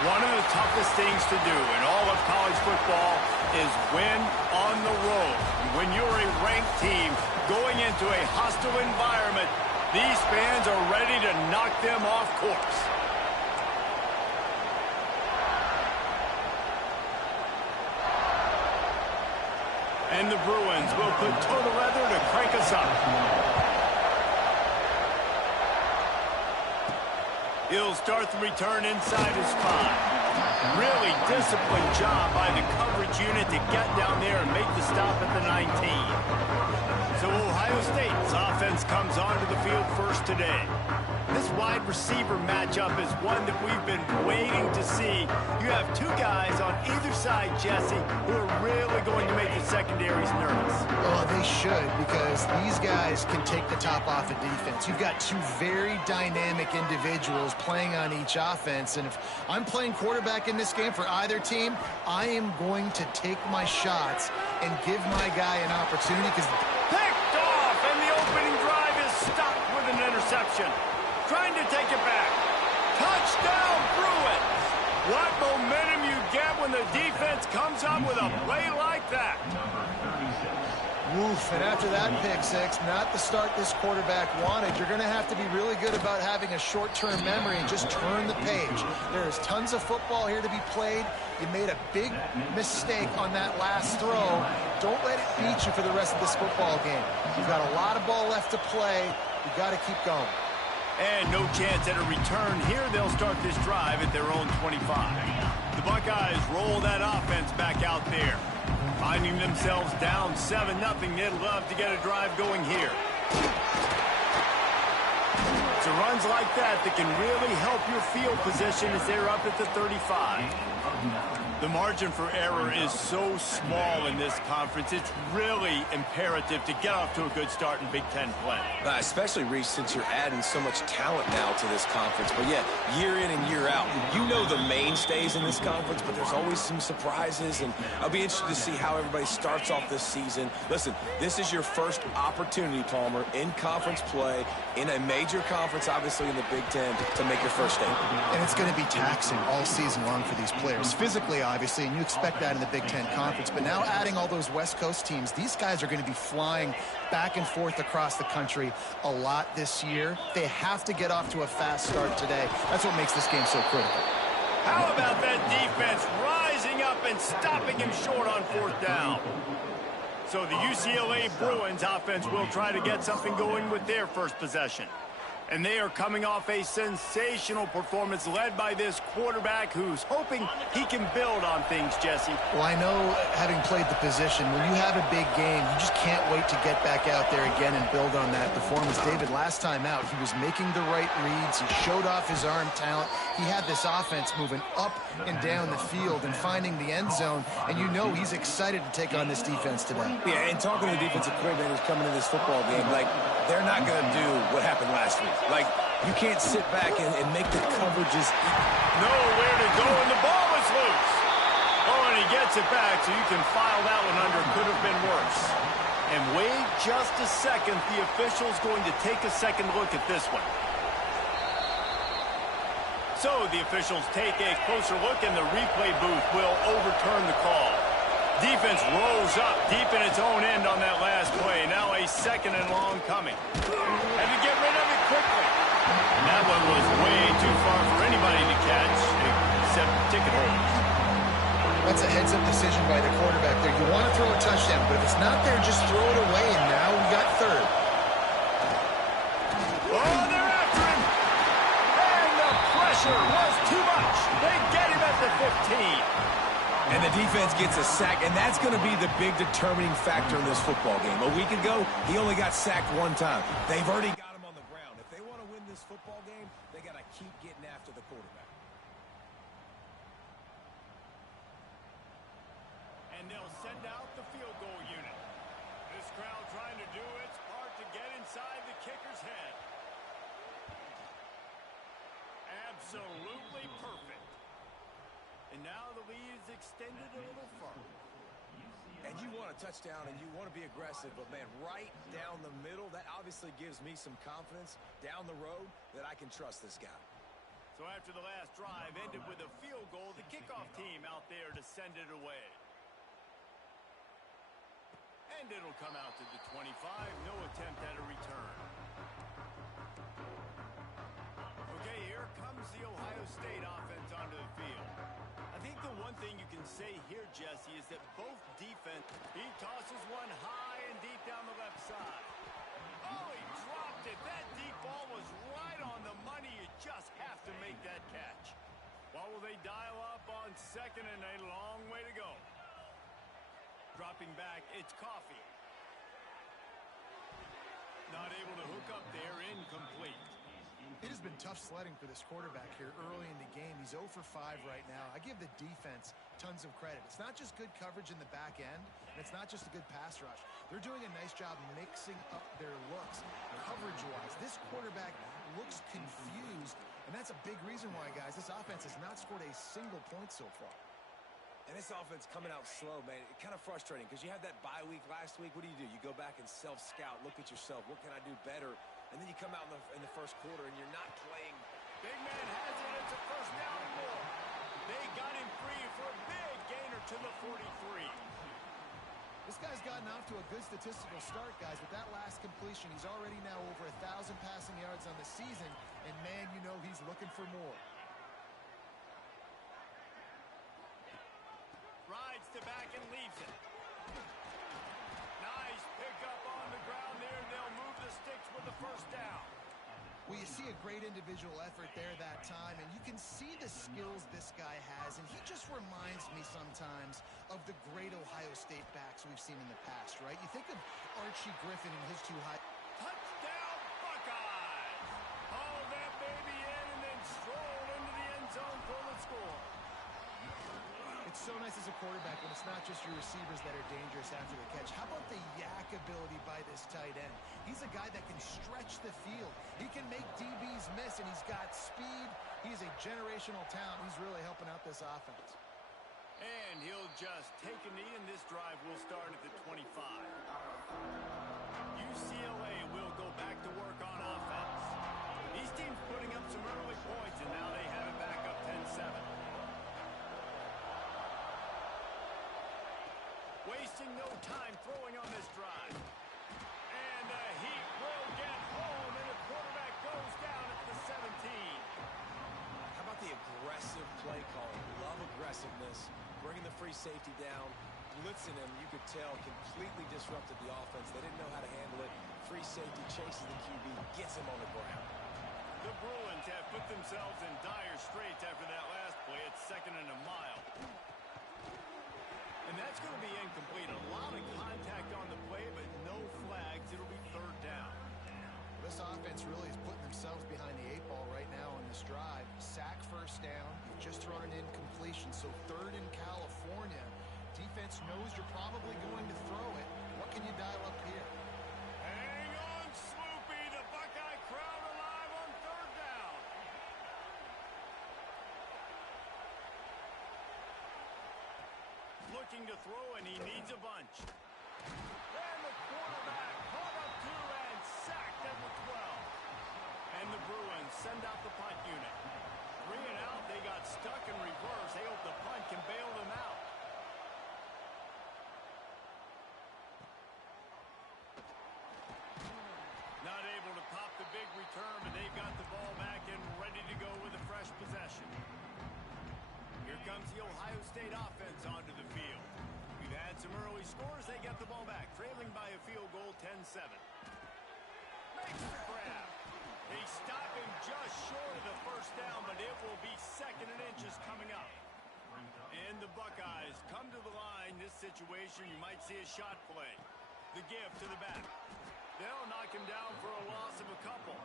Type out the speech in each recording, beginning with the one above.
One of the toughest things to do in all of college football is win on the road. When you're a ranked team going into a hostile environment, these fans are ready to knock them off course. And the Bruins will put total leather to crank us up. He'll start the return inside his 5. Really disciplined job by the coverage unit to get down there and make the stop at the 19. So Ohio State's offense comes onto the field first today. This wide receiver matchup is one that we've been waiting to see. You have two guys on either side, Jesse, who are really going to make the secondaries nervous. Oh, they should, because these guys can take the top off of defense. You've got two very dynamic individuals playing on each offense, and if I'm playing quarterback in this game for either team, I am going to take my shots and give my guy an opportunity. Because picked off, and the opening drive is stopped with an interception. Trying to take it back. Touchdown, Bruins! What momentum you get when the defense comes up with a play like that. Woof, and after that pick six, not the start this quarterback wanted. You're going to have to be really good about having a short-term memory and just turn the page. There's tons of football here to be played. You made a big mistake on that last throw. Don't let it beat you for the rest of this football game. You've got a lot of ball left to play. You've got to keep going. And no chance at a return here. They'll start this drive at their own 25. The Buckeyes roll that offense back out there. Finding themselves down 7-0. They'd love to get a drive going here. It's runs like that that can really help your field position as they're up at the 35. The margin for error is so small in this conference. It's really imperative to get off to a good start in Big Ten play. Especially, Reese, since you're adding so much talent now to this conference. But, yeah, year in and year out, you know the mainstays in this conference, but there's always some surprises. And I'll be interested to see how everybody starts off this season. Listen, this is your first opportunity, Palmer, in conference play, in a major conference, obviously in the Big Ten, to make your first statement. And it's going to be taxing all season long for these players. Physically, obviously, and you expect that in the Big Ten Conference. But now adding all those West Coast teams, these guys are going to be flying back and forth across the country a lot this year. They have to get off to a fast start today. That's what makes this game so critical. How about that defense rising up and stopping him short on 4th down? So the UCLA Bruins offense will try to get something going with their first possession. And they are coming off a sensational performance led by this quarterback who's hoping he can build on things, Jesse. Well, I know, having played the position, when you have a big game, you just can't wait to get back out there again and build on that performance. David, last time out, he was making the right reads. He showed off his arm talent. He had this offense moving up and down the field and finding the end zone. And you know he's excited to take on this defense today. Yeah, and talking to the defensive coordinators coming into this football game, like, they're not going to do what happened last week. Like, you can't sit back and make the coverages. Nowhere to go, and the ball is loose. Oh, and he gets it back, so you can file that one under. Could have been worse. And wait just a second. The official's going to take a second look at this one. So the officials take a closer look, and the replay booth will overturn the call. Defense rolls up deep in its own end on that last play. Now a 2nd and long coming. Had to get rid of it quickly. And that one was way too far for anybody to catch, except ticket holders. That's a heads-up decision by the quarterback there. You want to throw a touchdown, but if it's not there, just throw it away, and now we got 3rd. Oh, they're after him! And the pressure was too much. They get him at the 15. And the defense gets a sack, and that's going to be the big determining factor in this football game. A week ago, he only got sacked 1 time. They've already got him on the ground. If they want to win this football game, they got to keep getting after the quarterback. And they'll send out the field goal unit. This crowd trying to do its part to get inside the kicker's head. Absolutely perfect. And now the lead is extended a little further. And you want a touchdown and you want to be aggressive, but, man, right down the middle, that obviously gives me some confidence down the road that I can trust this guy. So after the last drive ended with a field goal, the kickoff team out there to send it away. And it'll come out to the 25. No attempt at a return. Okay, here comes the Ohio State offense onto the field. I think the one thing you can say here, Jesse, is that both defense, he tosses one high and deep down the left side. Oh, he dropped it. That deep ball was right on the money. You just have to make that catch. Well, will they dial up on second and a long way to go? Dropping back, it's Coffee. Not able to hook up there, incomplete. It has been tough sledding for this quarterback here early in the game. He's 0 for 5 right now. I give the defense tons of credit. It's not just good coverage in the back end, and it's not just a good pass rush. They're doing a nice job mixing up their looks coverage-wise. This quarterback looks confused, and that's a big reason why, guys, this offense has not scored a single point so far. And this offense coming out slow, man. It's kind of frustrating because you had that bye week last week. What do? You go back and self-scout, look at yourself. What can I do better? And then you come out in the first quarter and you're not playing. Big man has it. It's a first down and more. They got him free for a big gainer to the 43. This guy's gotten off to a good statistical start, guys. With that last completion, he's already now over 1,000 passing yards on the season. And, man, you know he's looking for more. Rides to back and leaves it. Nice pickup on the ground there. They'll move the sticks with the first down. Well, you see a great individual effort there that time, and you can see the skills this guy has, and he just reminds me sometimes of the great Ohio State backs we've seen in the past, right? You think of Archie Griffin and his 2 high... Touchdown, Buckeyes! Haul that baby in and then stroll into the end zone for the score. It's so nice as a quarterback when it's not just your receivers that are dangerous after the catch. How about the yak ability by this tight end? He's a guy that can stretch the field. He can make DBs miss, and he's got speed. He's a generational talent. He's really helping out this offense. And he'll just take a knee, and this drive will start at the 25. UCLA will go back to work on offense. These teams putting up some early points, and now they have it back up 10-7. Wasting no time throwing on this drive. And the Heat will get home, and the quarterback goes down at the 17. How about the aggressive play calling? Love aggressiveness. Bringing the free safety down. Blitzing him, you could tell, completely disrupted the offense. They didn't know how to handle it. Free safety chases the QB, gets him on the ground. The Bruins have put themselves in dire straits after that last play. It's 2nd and a mile. And that's going to be incomplete. A lot of contact on the play, but no flags. It'll be 3rd down. This offense really is putting themselves behind the 8 ball right now on this drive. Sack first down. You've just thrown an incompletion, so 3rd in California. Defense knows you're probably going to throw it. What can you dial up here? Hang on, Swoopy. The Buckeye crowd alive on 3rd down. Looking to throw, and he needs a bunch. And the quarterback caught up to and sacked at the 12. And the Bruins send out the punt unit. 3 and out, they got stuck in reverse. They hope the punt can bail them out. Not able to pop the big return, but they've got the ball back and ready to go with a fresh possession. Here comes the Ohio State offense onto the field. We've had some early scores. They get the ball back, trailing by a field goal, 10-7. Makes the grab. They stop him just short of the first down, but it will be 2nd and inches coming up. And the Buckeyes come to the line. This situation, you might see a shot play. The give to the back. They'll knock him down for a loss of a couple.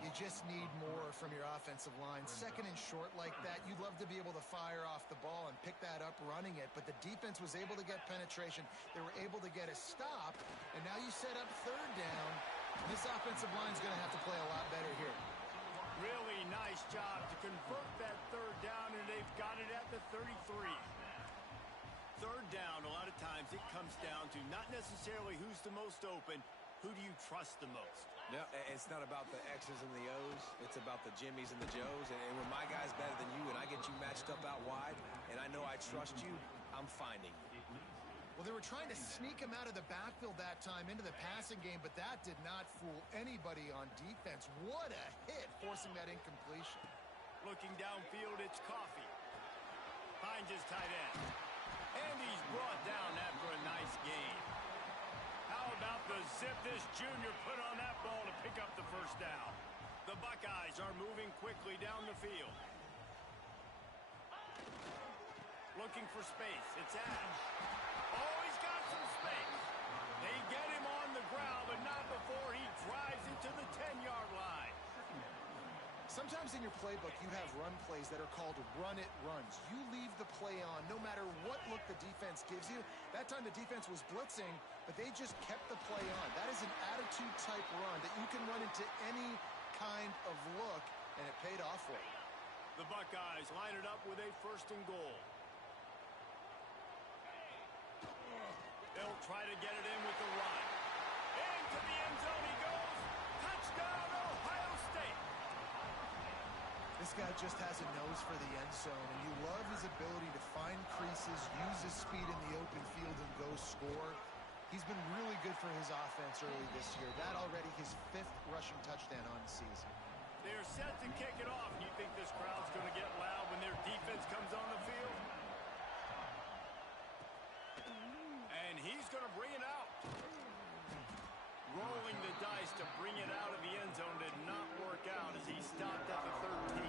You just need more from your offensive line. 2nd and short like that, you'd love to be able to fire off the ball and pick that up running it, but the defense was able to get penetration. They were able to get a stop, and now you set up 3rd down. This offensive line is going to have to play a lot better here. Really nice job to convert that 3rd down, and they've got it at the 33. 3rd down, a lot of times it comes down to not necessarily who's the most open, who do you trust the most? No, it's not about the X's and the O's. It's about the Jimmies and the Joes. And when my guy's better than you and I get you matched up out wide and I know I trust you, I'm finding you. Well, they were trying to sneak him out of the backfield that time into the passing game, but that did not fool anybody on defense. What a hit, forcing that incompletion. Looking downfield, it's Coffee. Finds his tight end. And he's brought down after a nice gain. How about the zip this junior put on that ball to pick up the first down? The Buckeyes are moving quickly down the field. Looking for space. It's Ash. Oh, he's got some space. They get him on the ground, but not before he drives into the 10-yard line. Sometimes in your playbook, you have run plays that are called run-it runs. You leave the play on no matter what look the defense gives you. That time the defense was blitzing, but they just kept the play on. That is an attitude-type run that you can run into any kind of look, and it paid off for you. The Buckeyes line it up with a 1st and goal. They'll try to get it in with the run. Into the end zone he goes. Touchdown, Ohio State. This guy just has a nose for the end zone, and you love his ability to find creases, use his speed in the open field, and go score. He's been really good for his offense early this year. That already his 5th rushing touchdown on the season. They're set to kick it off. You think this crowd's going to get loud when their defense comes on the field? And he's going to bring it out. Rolling the dice to bring it out of the end zone did not work out as he stopped at the 13.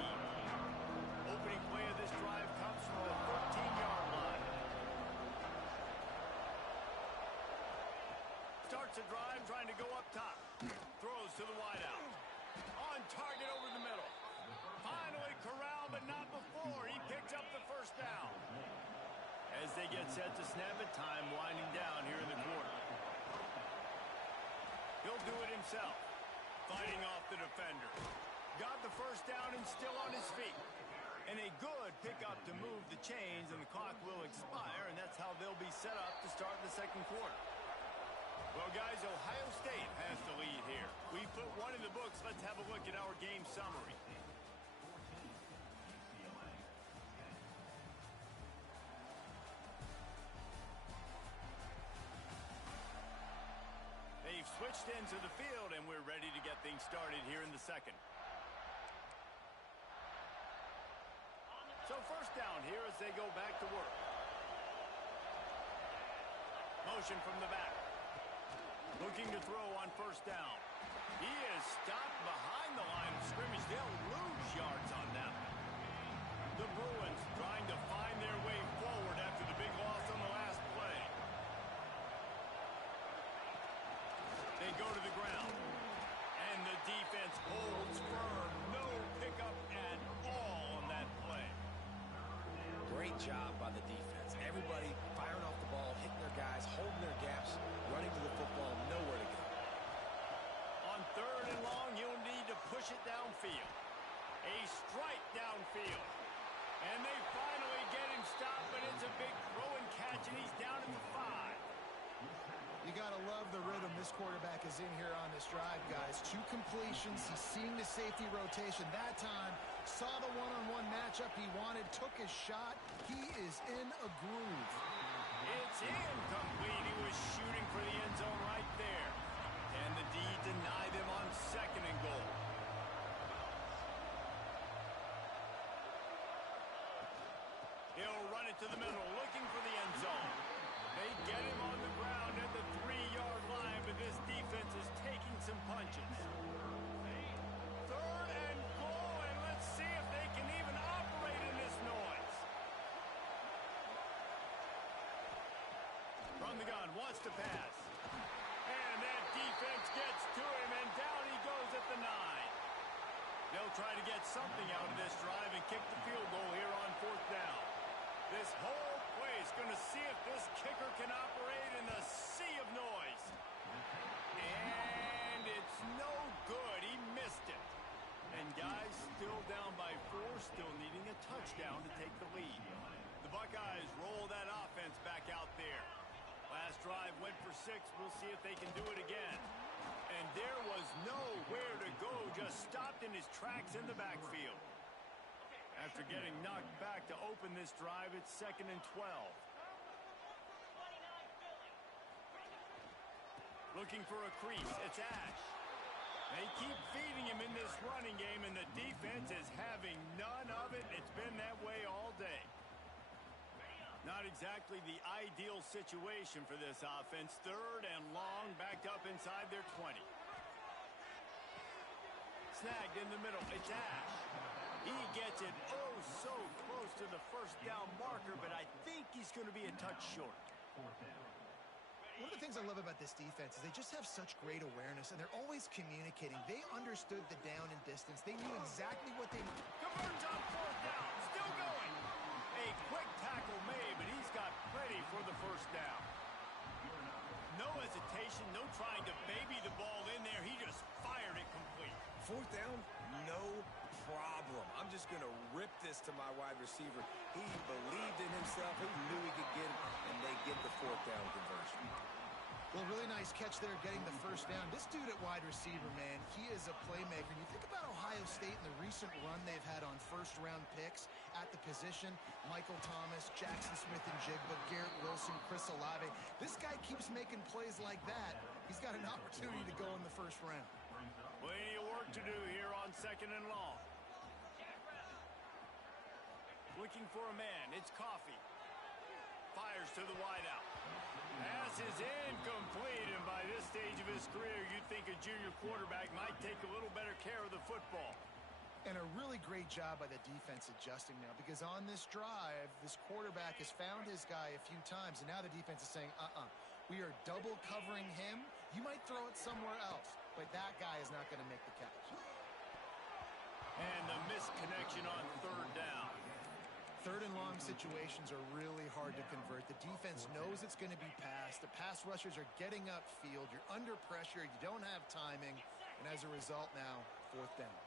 Opening play of this drive comes from the 13-yard line. Starts a drive trying to go up top. Throws to the wideout. On target over the middle. Finally corralled, but not before. He picks up the first down. As they get set to snap it, time winding down here in the quarter. He'll do it himself. Fighting off the defender. Got the first down and still on his feet. And a good pickup to move the chains, and the clock will expire, and that's how they'll be set up to start the 2nd quarter. Well, guys, Ohio State has the lead here. We put one in the books. Let's have a look at our game summary. They've switched into the field, and we're ready to get things started here in the 2nd. So 1st down here as they go back to work. Motion from the back. Looking to throw on 1st down. He is stopped behind the line of scrimmage. They'll lose yards on that one. The Bruins trying to find their way forward after the big loss on the last play. They go to the ground. And the defense holds firm. No pickup at all on that play. Great job by the defense. Everybody firing off the ball, hitting their guys, holding their gaps, running to the football, nowhere to go. On 3rd and long, you'll need to push it downfield. A strike downfield. And they finally get him stopped, but it's a big throw and catch, and he's down at the 5. You got to love the rhythm this quarterback is in here on this drive, guys. 2 completions. He's seeing the safety rotation. That time, saw the one-on-one matchup he wanted, took his shot. He is in a groove. It's incomplete. He was shooting for the end zone right there. And the D deny them on 2nd and goal. He'll run it to the middle, looking for the end zone. They get him on the ground at the 3-yard line, but this defense is taking some punches. 3rd and goal, and let's see if they can even operate in this noise. From the gun, wants to pass. And that defense gets to him, and down he goes at the 9. They'll try to get something out of this drive and kick the field goal here on 4th down. This whole place going to see if this kicker can operate in the sea of noise. And it's no good. He missed it. And guys, still down by 4, still needing a touchdown to take the lead. The Buckeyes roll that offense back out there. Last drive went for 6. We'll see if they can do it again. And there was nowhere to go, just stopped in his tracks in the backfield. After getting knocked back to open this drive, it's 2nd and 12. Looking for a crease, it's Ash. They keep feeding him in this running game, and the defense is having none of it. It's been that way all day. Not exactly the ideal situation for this offense. 3rd and long, backed up inside their 20. Snagged in the middle, it's Ash. He gets it oh so close to the first down marker, but I think he's going to be a touch short. One of the things I love about this defense is they just have such great awareness, and they're always communicating. They understood the down and distance. They knew exactly what they... Converts on 4th down, still going. A quick tackle made, but he's got plenty for the first down. No hesitation, no trying to baby the ball in there. He just fired it complete. 4th down, no problem. I'm just going to rip this to my wide receiver. He believed in himself. He knew he could get it, and they get the 4th down conversion. Well, really nice catch there, getting the first down. This dude at wide receiver, man, he is a playmaker. And you think about Ohio State and the recent run they've had on first-round picks at the position. Michael Thomas, Jackson Smith and Jigba, Garrett Wilson, Chris Olave. This guy keeps making plays like that. He's got an opportunity to go in the first round. Plenty of work to do here on 2nd and long. Looking for a man, it's Coffee. Fires to the wideout. Pass is incomplete, and by this stage of his career, you'd think a junior quarterback might take a little better care of the football. And a really great job by the defense adjusting now, because on this drive, this quarterback has found his guy a few times, and now the defense is saying, we are double covering him. You might throw it somewhere else, but that guy is not going to make the catch. And the misconnection on 3rd down. 3rd and long situations are really hard to convert. The defense knows it's going to be passed. The pass rushers are getting upfield. You're under pressure. You don't have timing. And as a result now, 4th down.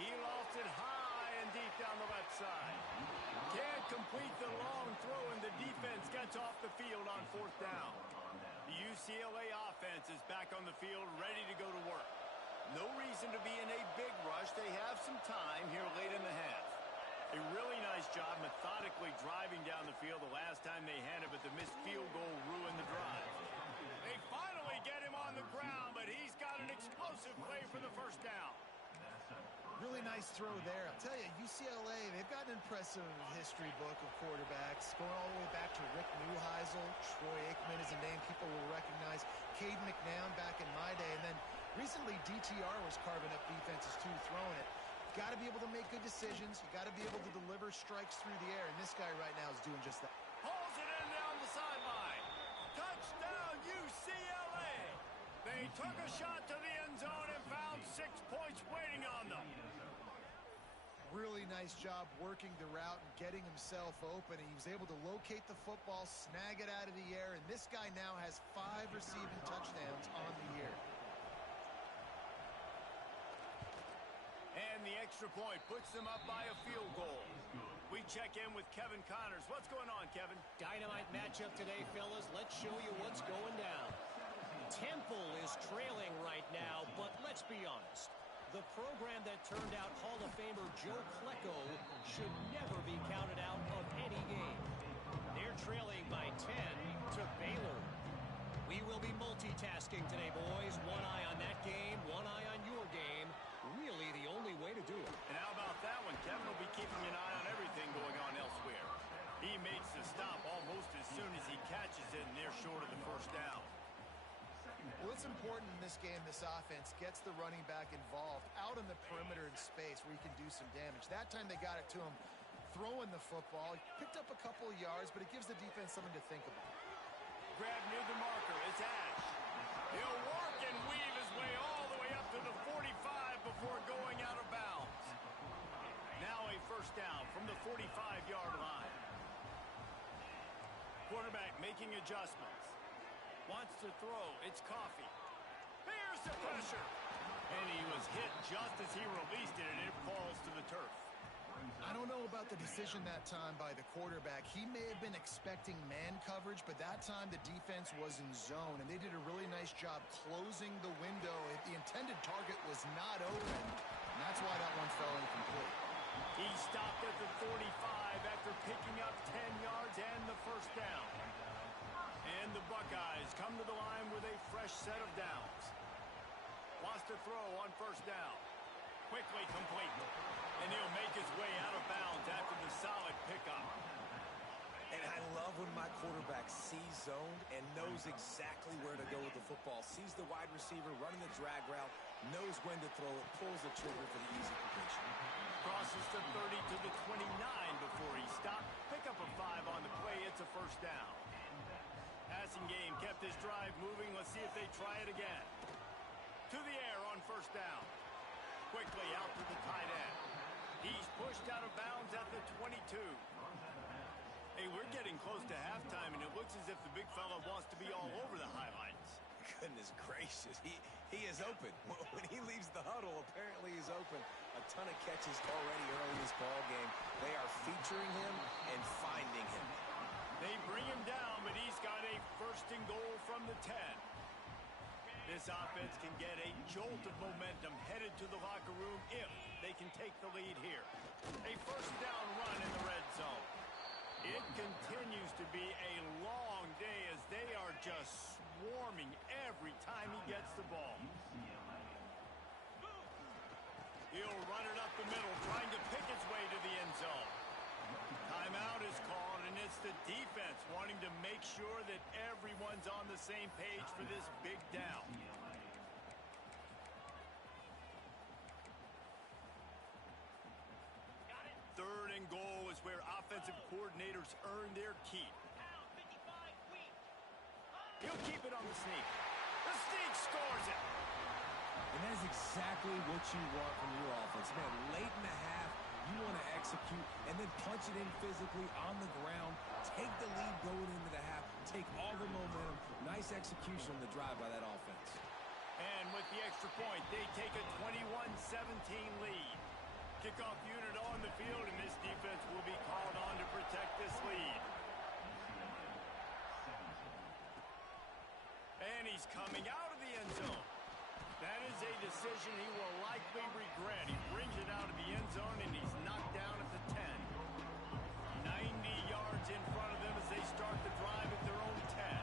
He lofted high and deep down the left side. Can't complete the long throw, and the defense gets off the field on 4th down. The UCLA offense is back on the field, ready to go to work. No reason to be in a big rush. They have some time here late in the half. A really nice job methodically driving down the field the last time they had it, but the missed field goal ruined the drive. They finally get him on the ground, but he's got an explosive play for the first down. Really nice throw there. I'll tell you, UCLA, they've got an impressive history book of quarterbacks, going all the way back to Rick Neuheisel. Troy Aikman is a name people will recognize. Cade McNown back in my day. And then recently, DTR was carving up defenses too, throwing it. Got to be able to make good decisions. You got to be able to deliver strikes through the air, and this guy right now is doing just that. Pulls it in down the sideline. Touchdown, UCLA. They took a shot to the end zone and found 6 points waiting on them. Really nice job working the route and getting himself open. He was able to locate the football, snag it out of the air, and this guy now has 5 receiving touchdowns on the year. And the extra point puts them up by a field goal. We check in with Kevin Connors. What's going on, Kevin? Dynamite matchup today, fellas. Let's show you what's going down. Temple is trailing right now, but let's be honest. The program that turned out Hall of Famer Joe Klecko should never be counted out of any game. They're trailing by 10 to Baylor. We will be multitasking today, boys. One eye on that game, one eye on your game. Really the only way to do it. And how about that one? Kevin will be keeping an eye on everything going on elsewhere. He makes the stop almost as soon as he catches it, and they're short of the first down. Well, it's important in this game, this offense gets the running back involved out on the perimeter in space where he can do some damage. That time they got it to him throwing the football. He picked up a couple of yards, but it gives the defense something to think about. Grab near the marker. It's Ash. He'll work and weave his way all the way up to the 45 before going out of bounds. Now a first down from the 45-yard line. Quarterback making adjustments. Wants to throw. It's Coffee. Here's the pressure. And he was hit just as he released it, and it falls to the turf. I don't know about the decision that time by the quarterback. He may have been expecting man coverage, but that time the defense was in zone, and they did a really nice job closing the window. The intended target was not open, and that's why that one fell incomplete. He stopped at the 45 after picking up 10 yards and the first down. And the Buckeyes come to the line with a fresh set of downs. Wants to throw on first down. Quickly complete. And he'll make his way out of bounds after the solid pickup. And I love when my quarterback sees zoned and knows exactly where to go with the football. Sees the wide receiver running the drag route, knows when to throw it, pulls the trigger for the easy completion. Crosses the 30 to the 29 before he stopped. Pick up a 5 on the play. It's a first down. Passing game kept this drive moving. Let's see if they try it again. To the air on first down. Quickly out to the tight end. He's pushed out of bounds at the 22. Hey, we're getting close to halftime, and it looks as if the big fella wants to be all over the highlights. Goodness gracious, he is open. When he leaves the huddle, apparently he's open. A ton of catches already early in this ball game. They are featuring him and finding him. They bring him down, but he's got a first and goal from the 10. This offense can get a jolt of momentum headed to the locker room if they can take the lead here. A first down run in the red zone. It continues to be a long day as they are just swarming every time he gets the ball. He'll run it up the middle, trying to pick its way to the end zone. Timeout is called, and it's the defense wanting to make sure that everyone's on the same page for this big down. Third and goal is where offensive coordinators earn their keep. He'll keep it on the sneak. The sneak scores it. And that is exactly what you want from your offense. Man, late in the half, you want to execute and then punch it in physically on the ground. Take the lead going into the half. Take all the momentum. Nice execution on the drive by that offense. And with the extra point, they take a 21-17 lead. Kickoff unit on the field, and this defense will be called on to protect this lead. And he's coming out of the end zone. That is a decision he will likely regret. He brings it out of the end zone, and he's knocked down at the 10. 90 yards in front of them as they start the drive at their own 10.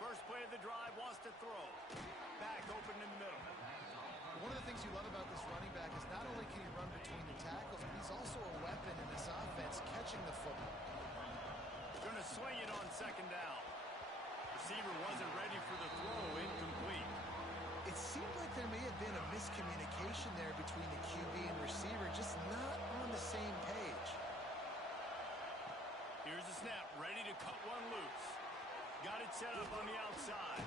First play of the drive, wants to throw. Back open in the middle. One of the things you love about this running back is not only can he run between the tackles, but he's also a weapon in this offense, catching the football. Going to swing it on second down. Receiver wasn't ready for the throw, incomplete. It seemed like there may have been a miscommunication there between the QB and receiver, just not on the same page. Here's a snap, ready to cut one loose. Got it set up on the outside.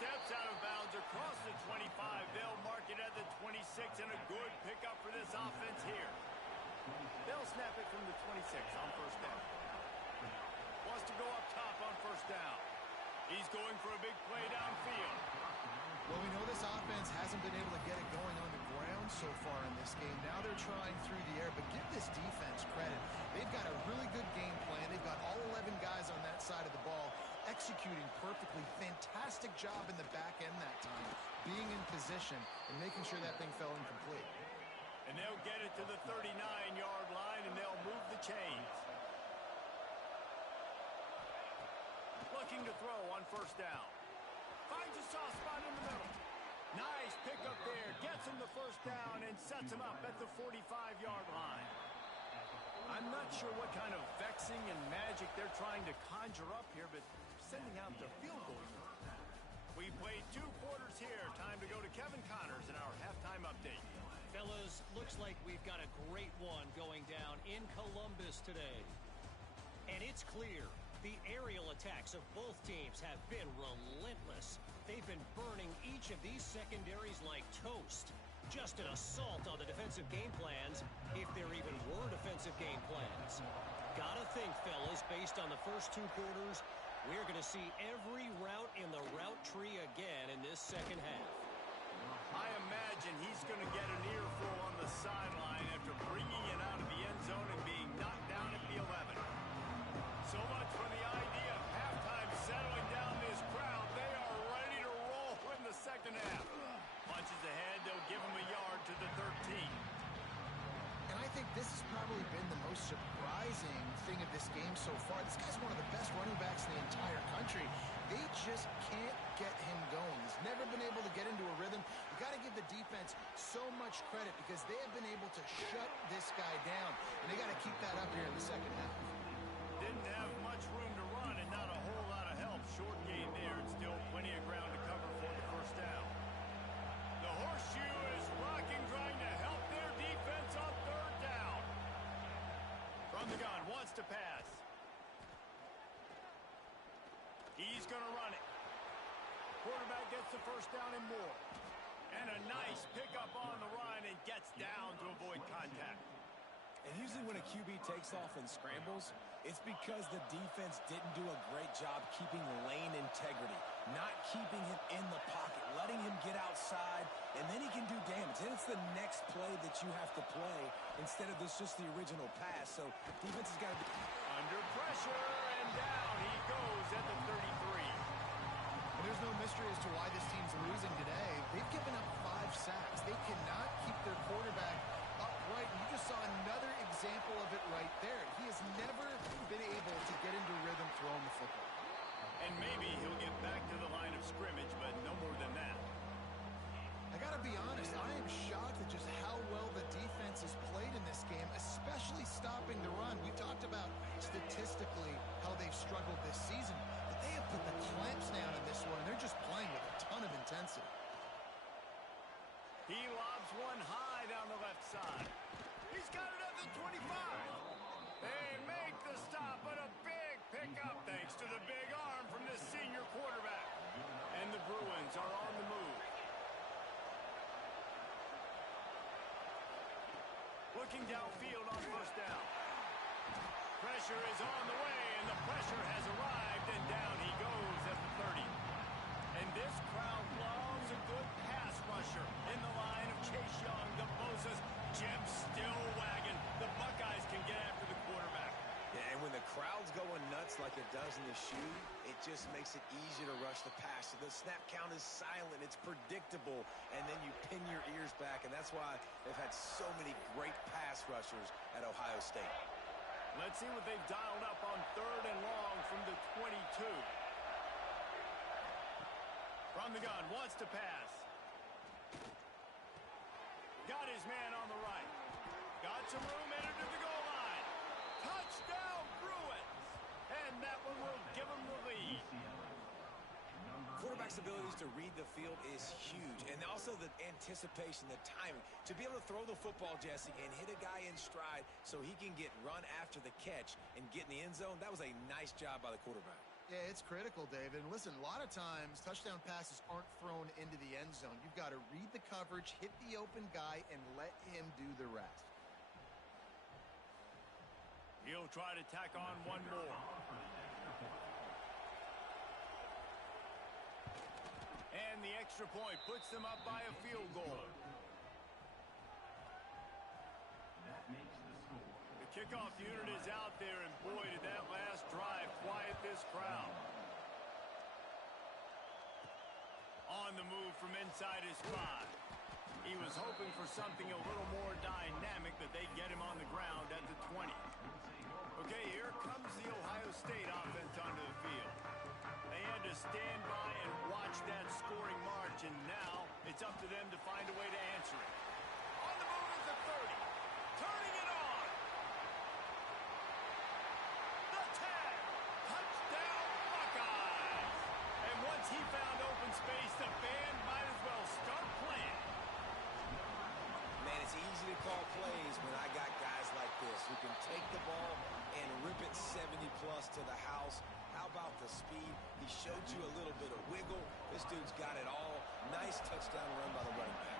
Steps out of bounds across the 25. They'll mark it at the 26, and a good pickup for this offense here. They'll snap it from the 26 on first down. Wants to go up top on first down. He's going for a big play downfield. Well, we know this offense hasn't been able to get it going on the ground so far in this game. Now they're trying through the air, but give this defense credit. They've got a really good game plan. They've got all 11 guys on that side of the ball executing perfectly. Fantastic job in the back end that time, being in position and making sure that thing fell incomplete. And they'll get it to the 39-yard line, and they'll move the chains. Looking to throw on first down. Finds a soft spot in the middle. Nice pickup there. Gets him the first down and sets him up at the 45-yard line. I'm not sure what kind of vexing and magic they're trying to conjure up here, but sending out the field goal. We played 2 quarters here. Time to go to Kevin Connors in our halftime update. Fellas, looks like we've got a great one going down in Columbus today. And it's clear the aerial attacks of both teams have been relentless. They've been burning each of these secondaries like toast. Just an assault on the defensive game plans, if there even were defensive game plans. Gotta think, fellas, based on the first 2 quarters, we're going to see every route in the route tree again in this second half. I am imagine he's going to get an earful on the sideline after bringing it out of the end zone and being knocked down at the 11. So much for the idea of halftime settling down this crowd. They are ready to roll in the second half. Punches ahead, they'll give him a yard to the 13. And I think this has probably been the most surprising thing of this game so far. This guy's one of the best running backs in the entire country. They just can't get him going. He's never been able to get into a rhythm. You got to give the defense so much credit because they have been able to shut this guy down. And they got to keep that up here in the second half. Didn't have much room to run and not a whole lot of help. Short gain there and still plenty of ground to cover for the first down. The horseshoe is rocking, trying to help their defense on third down. From the gun, wants to pass. He's going to run it. Quarterback gets the first down and more. And a nice pickup on the run and gets down to avoid contact. And usually when a QB takes off and scrambles, it's because the defense didn't do a great job keeping lane integrity, not keeping him in the pocket, letting him get outside, and then he can do damage. And it's the next play that you have to play instead of just the original pass. So defense has got to be under pressure, and down he goes at the 33. And there's no mystery as to why this team's losing today. They've given up 5 sacks. They cannot keep their quarterback upright. You just saw another example of it right there. He has never been able to get into rhythm throwing the football. And maybe he'll get back to the line of scrimmage, but no more than that. I got to be honest, I am shocked at just how well the defense has played in this game, especially stopping the run. We talked about statistically how they've struggled this season, but they have put the clamps down in this one, and they're just playing with a ton of intensity. He lobs one high down the left side. He's got it at the 25. They make the stop, but a big pickup thanks to the big arm from this senior quarterback. And the Bruins are on the move. Looking downfield on first down. Pressure is on the way, and the pressure has arrived, and down he goes at the 30. And this crowd loves a good pass rusher in the line of Chase Young, the Bosa's, Jim still wagging. The Buckeyes can get after the quarterback. Yeah, and when the crowd's going nuts like it does in the shoe, it just makes it easier to rush the passer. The snap count is silent. It's predictable. And then you pin your ears back, and that's why they've had so many great pass rushers at Ohio State. Let's see what they've dialed up on third and long from the 22. From the gun, wants to pass. Got his man on the right. Got some room, entered to the goal line. Touchdown, Bruins! And that one will give them the lead. Quarterback's abilities to read the field is huge, and also the anticipation, the timing. To be able to throw the football, Jesse, and hit a guy in stride so he can get run after the catch and get in the end zone, that was a nice job by the quarterback. Yeah, it's critical, David. And listen, a lot of times touchdown passes aren't thrown into the end zone. You've got to read the coverage, hit the open guy, and let him do the rest. He'll try to tack on one more. And the extra point puts them up by a field goal. The kickoff unit is out there, and boy, did that last drive quiet this crowd. On the move from inside his 5. He was hoping for something a little more dynamic, but they get him on the ground at the 20. Okay, here comes the Ohio State offense onto the field. They had to stand by and watch that scoring march, and now it's up to them to find a way to answer it. On the move is the 30. Turning it on. The 10. Touchdown, Buckeyes. And once he found open space, the band might as well start playing. Man, it's easy to call plays when I got guys like this who can take the ball and rip it 70-plus to the house. How about the speed? He showed you a little bit of wiggle. This dude's got it all. Nice touchdown run by the running back.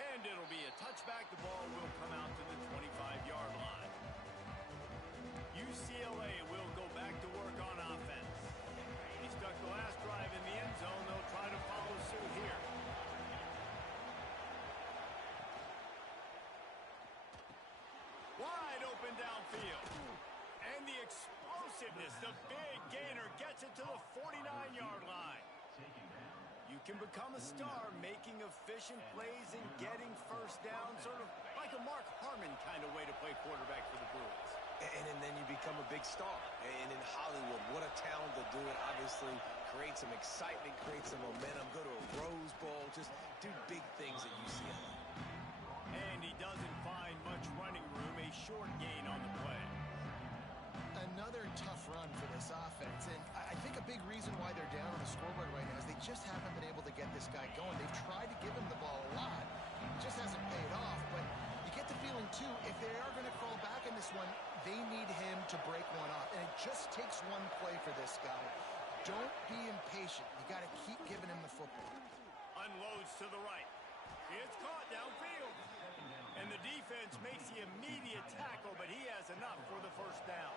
And it'll be a touchback. The ball will come out to the 25-yard line. UCLA will go back to work on offense. He stuck the last drive in the end zone. Wide open downfield. And the explosiveness, the big gainer gets it to the 49-yard line. You can become a star making efficient plays and getting first down, sort of like a Mark Harmon kind of way to play quarterback for the Bruins. And then you become a big star. And in Hollywood, what a talent to do it. Obviously, create some excitement, create some momentum, go to a Rose Bowl, just do big things at UCLA. And he doesn't find much running room, a short gain on the play. Another tough run for this offense, and I think a big reason why they're down on the scoreboard right now is they just haven't been able to get this guy going. They've tried to give him the ball a lot. It just hasn't paid off, but you get the feeling, too, if they are going to crawl back in this one, they need him to break one off, and it just takes one play for this guy. Don't be impatient. You got to keep giving him the football. Unloads to the right. It's caught downfield. And the defense makes the immediate tackle, but he has enough for the first down.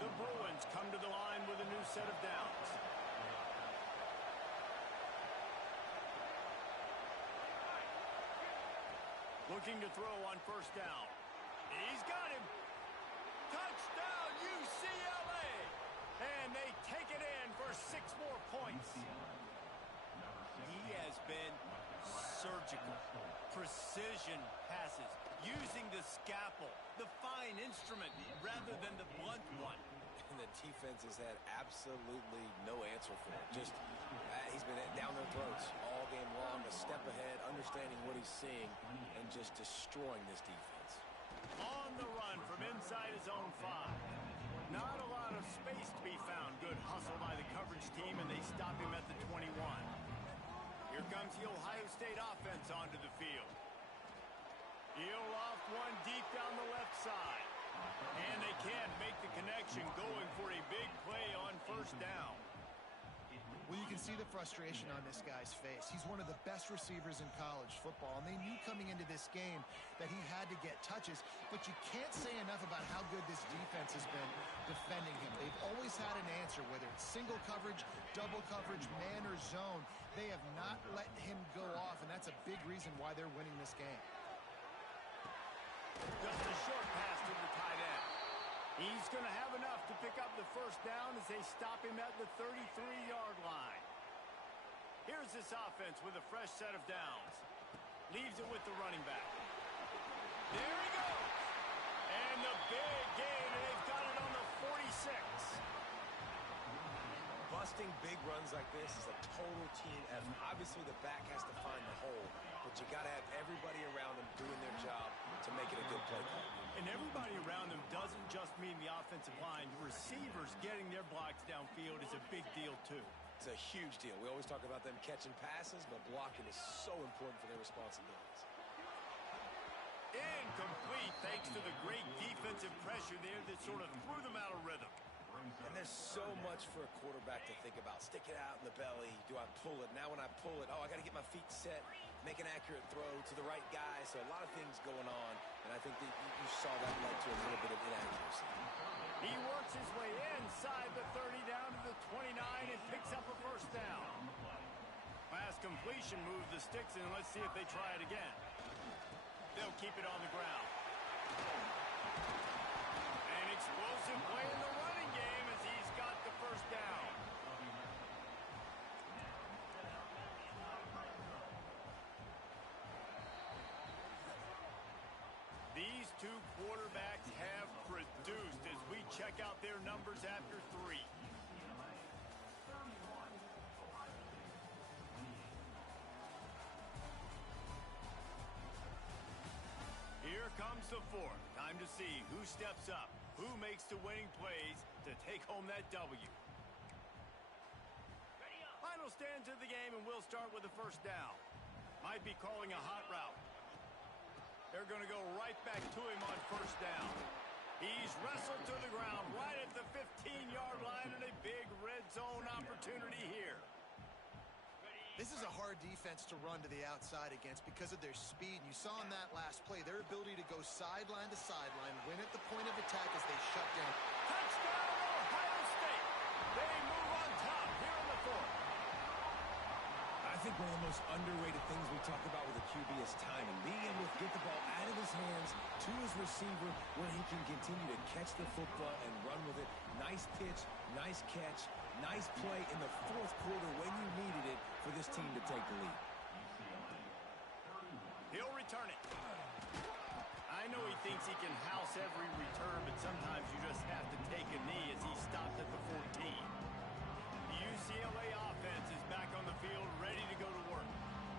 The Bruins come to the line with a new set of downs. Looking to throw on first down. He's got him. Touchdown, UCLA! And they take it in for 6 more points. He has been surgical, precision passes, using the scalpel, the fine instrument, rather than the blunt one. And the defense has had absolutely no answer for it. Just, he's been down their throats all game long, a step ahead, understanding what he's seeing, and just destroying this defense. On the run from inside his own 5. Not a lot of space to be found. Good hustle by the coverage team, and they stop him at the 21. Here comes the Ohio State offense onto the field. He'll loft one deep down the left side. And they can't make the connection, going for a big play on first down. Well, you can see the frustration on this guy's face. He's one of the best receivers in college football, and they knew coming into this game that he had to get touches, but you can't say enough about how good this defense has been defending him. They've always had an answer, whether it's single coverage, double coverage, man or zone. They have not let him go off, and that's a big reason why they're winning this game. Just a short pass to the tight end. He's going to have enough to pick up the first down as they stop him at the 33-yard line. Here's this offense with a fresh set of downs. Leaves it with the running back. There he goes. And the big gain, and they've got it on the 46. Busting big runs like this is a total team effort. Obviously, the back has to find the hole, but you got to have everybody around them doing their job to make it a good play call. And everybody around them doesn't just mean the offensive line. Receivers getting their blocks downfield is a big deal, too. It's a huge deal. We always talk about them catching passes, but blocking is so important for their responsibilities. Incomplete, thanks to the great defensive pressure there that sort of threw them out of rhythm. And there's so much for a quarterback to think about. Stick it out in the belly. Do I pull it? Now when I pull it, I got to get my feet set, make an accurate throw to the right guy. So a lot of things going on, and I think that you saw that led to a little bit of inaccuracy. He works his way inside the 30 down to the 29 and picks up a first down. Last completion moved the sticks, and let's see if they try it again. They'll keep it on the ground. An explosive play in the running game as he's got the first down. These two quarterbacks have produced as we check out their numbers after 3. Here comes the 4th. Time to see who steps up, who makes the winning plays to take home that W. Final stands of the game, and we'll start with the first down. Might be calling a hot route. They're going to go right back to him on first down. He's wrestled to the ground right at the 15-yard line, and a big red zone opportunity here. This is a hard defense to run to the outside against because of their speed. You saw in that last play their ability to go sideline to sideline, win at the point of attack as they shut down. Touchdown, Ohio State! They move on top here in the 4th. I think one of the most underrated things we talk about with a QB is timing. Being able to get the ball out of his hands to his receiver where he can continue to catch the football and run with it. Nice pitch, nice catch, nice play in the fourth quarter when you needed it for this team to take the lead. He'll return it. I know he thinks he can house every return, but sometimes you just have to take a knee as he stopped at the 14. The UCLA offense is back on the field, ready to go to work.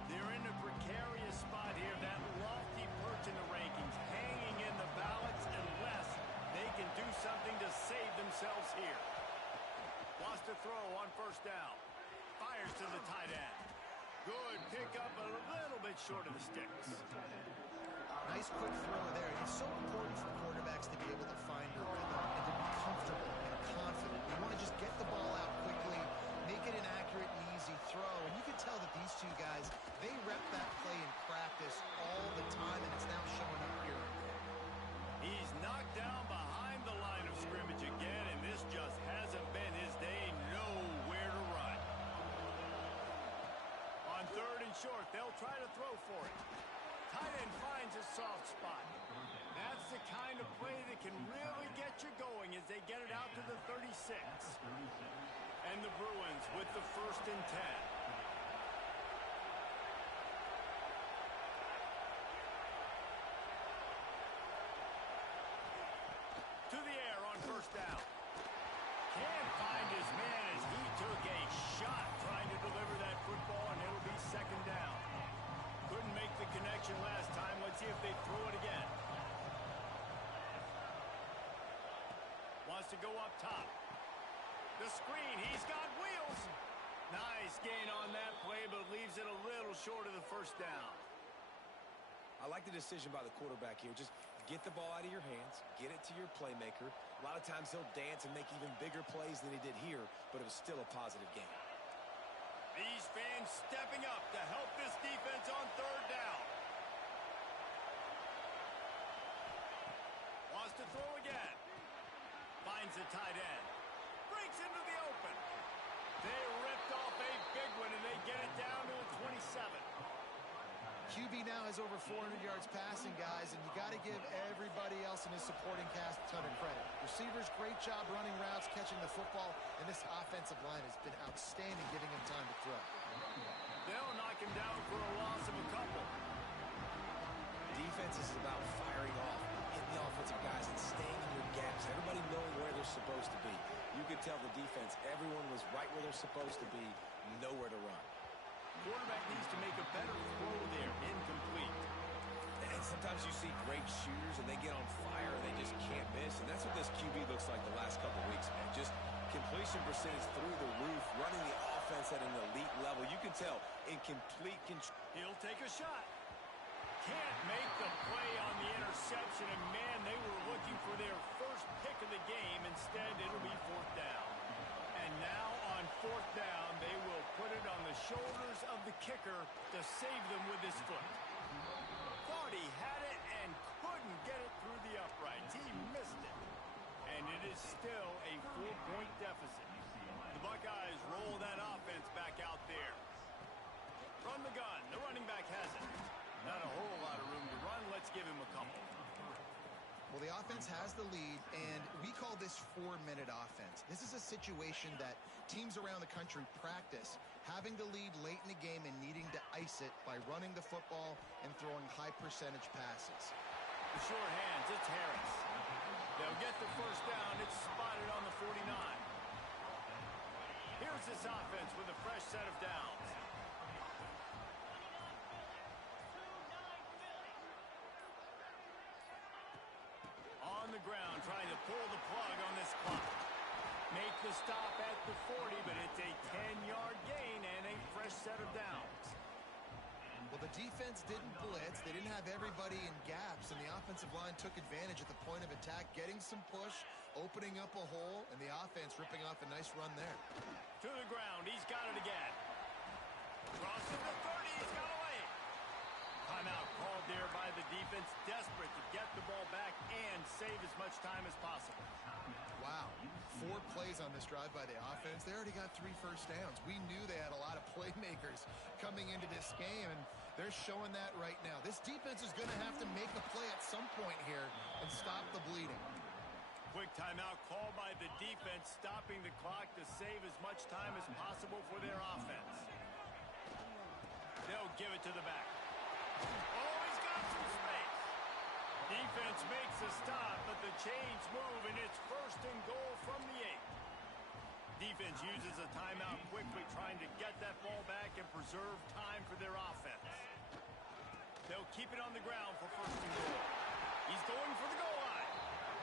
They're in a precarious spot here, that lofty perch in the rankings, hanging in the balance unless they can do something to save themselves here. Wants to throw on first down. Fires to the tight end. Good pickup, a little bit short of the sticks. Nice quick throw there. It's so important for quarterbacks to be able to find their rhythm and to be comfortable and confident. You want to just get the ball out quickly, make it an accurate and easy throw. And you can tell that these two guys, they rep that play in practice all the time, and it's now showing up here. He's knocked down behind the line of scrimmage again, and this just hasn't been his day. Nowhere to run. On third and short, they'll try to throw for it. Tight end finds a soft spot. That's the kind of play that can really get you going as they get it out to the 36. And the Bruins with the 1st and 10. To the air on first down. Can't find his man as he took a shot trying to deliver that football, and it'll be 2nd down. Couldn't make the connection last time. Let's see if they throw it again. Wants to go up top. The screen. He's got wheels. Nice gain on that play, but leaves it a little short of the 1st down. I like the decision by the quarterback here. Just get the ball out of your hands, get it to your playmaker. A lot of times he'll dance and make even bigger plays than he did here, but it was still a positive game. These fans stepping up to help this defense on 3rd down. Wants to throw again. Finds the tight end. Breaks into the open. They ripped off a big one, and they get it down to the 27. QB now has over 400 yards passing, guys, and you got to give everybody else in his supporting cast a ton of credit. Receivers, great job running routes, catching the football, and this offensive line has been outstanding, giving him time to throw. They'll knock him down for a loss of a couple. Defense is about firing off, hitting the offensive guys, and staying in your gaps. Everybody knowing where they're supposed to be. You could tell the defense, everyone was right where they're supposed to be, nowhere to run. Quarterback needs to make a better throw there. Incomplete. And sometimes you see great shooters and they get on fire and they just can't miss. And that's what this QB looks like the last couple weeks, man. Just completion percentage through the roof, running the offense at an elite level. You can tell in complete control. He'll take a shot. Can't make the play on the interception. And, man, they were looking for their first pick of the game. Instead, it'll be 4th down. And now on 4th down, they will put it on the shoulders of the kicker to save them with his foot. Thought he had it and couldn't get it through the uprights. He missed it. And it is still a 4-point deficit. The Buckeyes roll that offense back out there. Run the gun. The running back has it. Not a whole lot of room to run. Let's give him a couple. Well, the offense has the lead, and we call this 4-minute offense. This is a situation that teams around the country practice, having the lead late in the game and needing to ice it by running the football and throwing high-percentage passes. The short hands, it's Harris. They'll get the 1st down. It's spotted on the 49. Here's this offense with a fresh set of downs. On the ground, trying to pull the plug on this clock. Make the stop at the 40, but it's a 10-yard gain and a fresh set of downs. Well, the defense didn't blitz. They didn't have everybody in gaps, and the offensive line took advantage at the point of attack, getting some push, opening up a hole, and the offense ripping off a nice run there. To the ground. He's got it again. Crosses the 30. He's got away. Timeout called there by the defense, desperate to get the ball back and save as much time as possible. Wow. 4 plays on this drive by the offense. They already got 3 first downs. We knew they had a lot of playmakers coming into this game, and they're showing that right now. This defense is going to have to make a play at some point here and stop the bleeding. Quick timeout called by the defense, stopping the clock to save as much time as possible for their offense. They'll give it to the back. Oh, he's got some space. Defense makes a stop, but the chains move, and it's 1st and goal from the 8. Defense uses a timeout quickly, trying to get that ball back and preserve time for their offense. They'll keep it on the ground for 1st and goal. He's going for the goal line.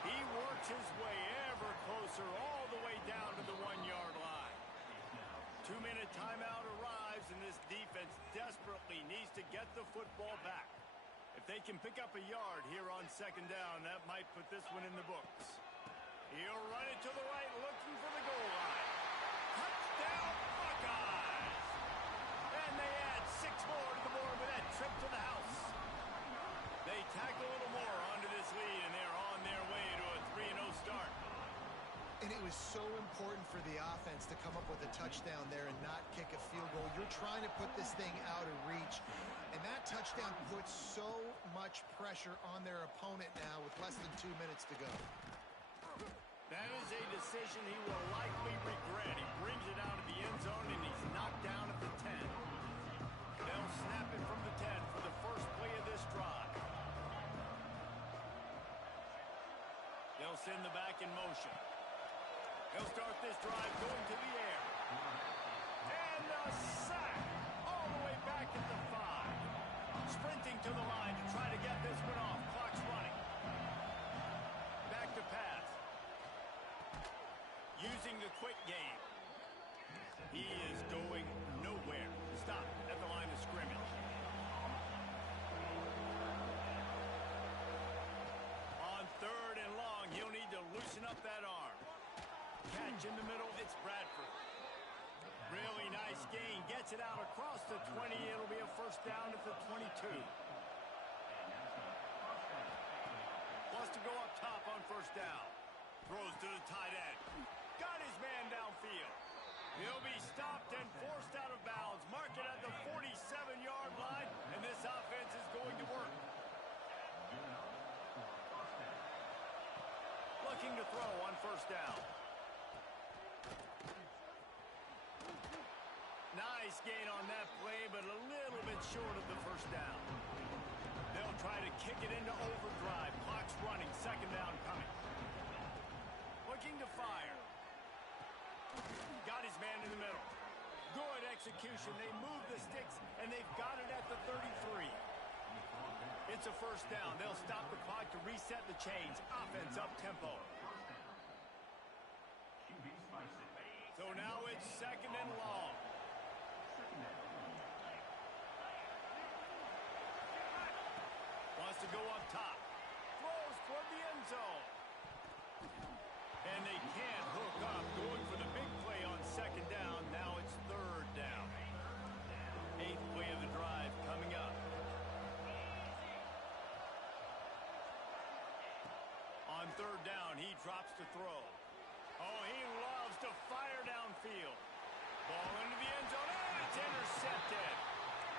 He works his way ever closer all the way down to the 1-yard line. 2-minute timeout arrives, and this defense desperately needs to get the football back. If they can pick up a yard here on 2nd down, that might put this one in the books. He'll run it to the right, looking for the goal line. Touchdown, Buckeyes! And they add 6 more to the board with that trip to the house. They tack a little more onto this lead, and they're on their way to a 3-0 start. And it was so important for the offense to come up with a touchdown there and not kick a field goal. You're trying to put this thing out of reach. And that touchdown puts so much pressure on their opponent now with less than 2 minutes to go. That is a decision he will likely regret. He brings it out of the end zone, and he's knocked down at the 10. They'll snap it from the 10 for the first play of this drive. They'll send the back in motion. He'll start this drive going to the air. And a sack all the way back at the 5. Sprinting to the line to try to get this one off. Clock's running. Back to pass. Using the quick game. He is going nowhere. Stop at the line of scrimmage. On 3rd and long, he'll need to loosen up that arm. Catch in the middle, it's Bradford. Really nice gain, gets it out across the 20. It'll be a 1st down at the 22. Wants to go up top on 1st down. Throws to the tight end. Got his man downfield. He'll be stopped and forced out of bounds. Mark it at the 47-yard line, and this offense is going to work. Looking to throw on 1st down. Nice gain on that play, but a little bit short of the 1st down. They'll try to kick it into overdrive. Clock's running. 2nd down coming. Looking to fire. Got his man in the middle. Good execution. They move the sticks, and they've got it at the 33. It's a 1st down. They'll stop the clock to reset the chains. Offense up tempo. So now it's 2nd and long. Wants to go up top. Throws toward the end zone. And they can't hook up. Going for the big play on 2nd down. Now it's 3rd down. 8th play of the drive coming up. On 3rd down, he drops to throw. Oh, he loves to fire downfield. Ball into the end zone, and it's intercepted.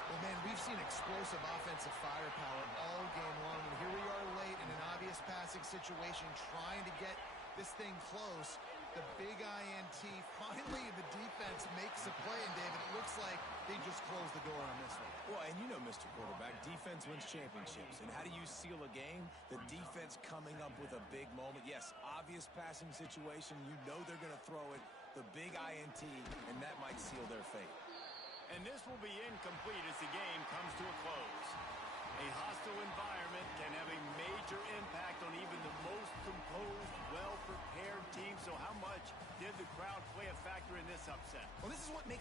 Well, man, we've seen explosive offensive firepower all game long, and here we are late in an obvious passing situation trying to get this thing close. The big INT, finally the defense makes a play, and David, it looks like they just closed the door on this one. Well, and you know, Mr. Quarterback, defense wins championships. And how do you seal a game? The defense coming up with a big moment. Yes, obvious passing situation. You know they're going to throw it. The big INT, and that might seal their fate. And this will be incomplete as the game comes to a close. A hostile environment can have a major impact on even the most composed, well-prepared team. So how much did the crowd play a factor in this upset? Well, this is what makes